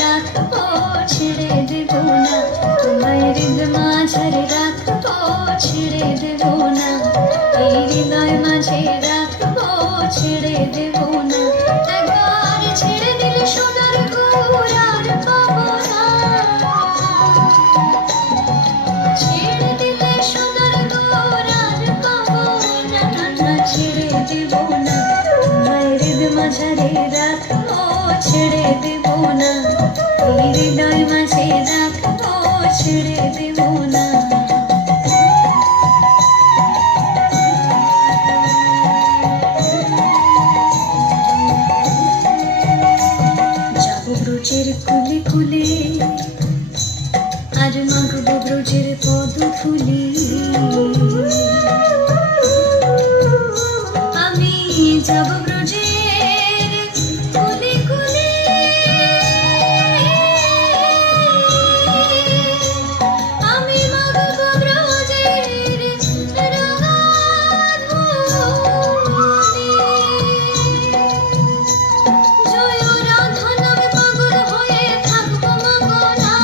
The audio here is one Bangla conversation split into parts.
রাখবো, ছেড়ে দেব না। তোমায় হৃদয় মাঝারে রাখবো, ছেড়ে দেব না। এই হৃদয় মাঝে রাখবো, ছেড়ে দেব না। একবার ছেড়ে দিলে সোনার গৌর আর পাবো না। ছেড়ে দিলে সোনার গৌর আর পাবো না, না, না, ছেড়ে দেব না। তোমায় হৃদয় মাঝারে রাখবো, ছেড়ে দেব না। এই হৃদয় মাঝে রাখবো, ছেড়ে দেব না। যাবো ব্রজের কুলে কুলে, আর মাগবো ব্রজের পদ ফুলে। আমি যাবো ব্রজের কুলে কুলে, আমি মাগবো ব্রজের রাঙা ধুলি। জয় রাধা নামে পাগল হয়ে থাকবো মাগনা।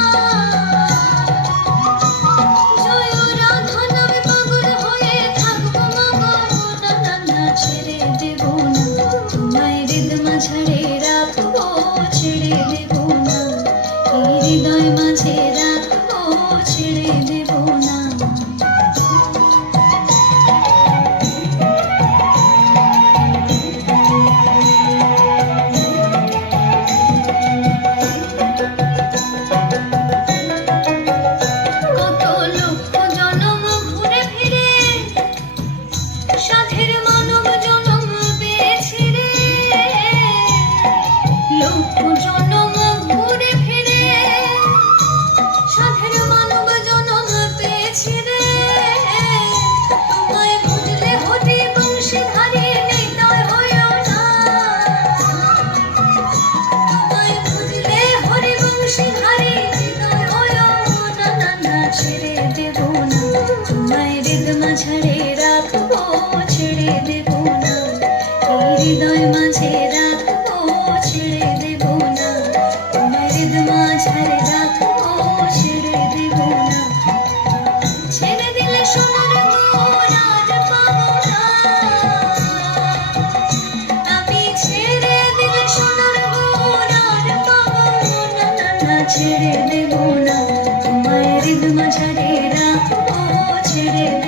জয় রাধা নামে পাগল হয়ে থাকবো মাগনা, না, না, ছেড়ে দেব না। তোমায় হৃদয় মাঝারে রাখবো, ছেড়ে দেব না। এই হৃদয় মাঝে রাখবো, ছেড়ে দেব না। কত লক্ষ জনম ঘুরে ফিরে সাধের মানব জনম পেয়েছি রে। লক্ষ জনম ঘুরে ফিরে সাধের মানব জনম পেয়েছি রে। তোমায় বুঝলে হরি বংশীধারী নিতাই হইও না। তোমায় বুঝলে হরি বংশীধারী নিতাই হইও না, না, না, ছেড়ে দেব না। তোমায় হৃদয় মাঝারে রাখবো, ছেড়ে দেব না। এই হৃদয় মাঝে রাখবো, ছেড়ে দেব না। তোমায় হৃদয় মাঝারে রাখবো, ছেড়ে দেব না। ছেড়ে দিলে সোনার গৌর আর পাবো না। আমি ছেড়ে দিলে সোনার গৌর আর পাবো না, না, না, ছেড়ে দেব না। তোমায় হৃদয় মাঝারে রাখবো, ছেড়ে দেব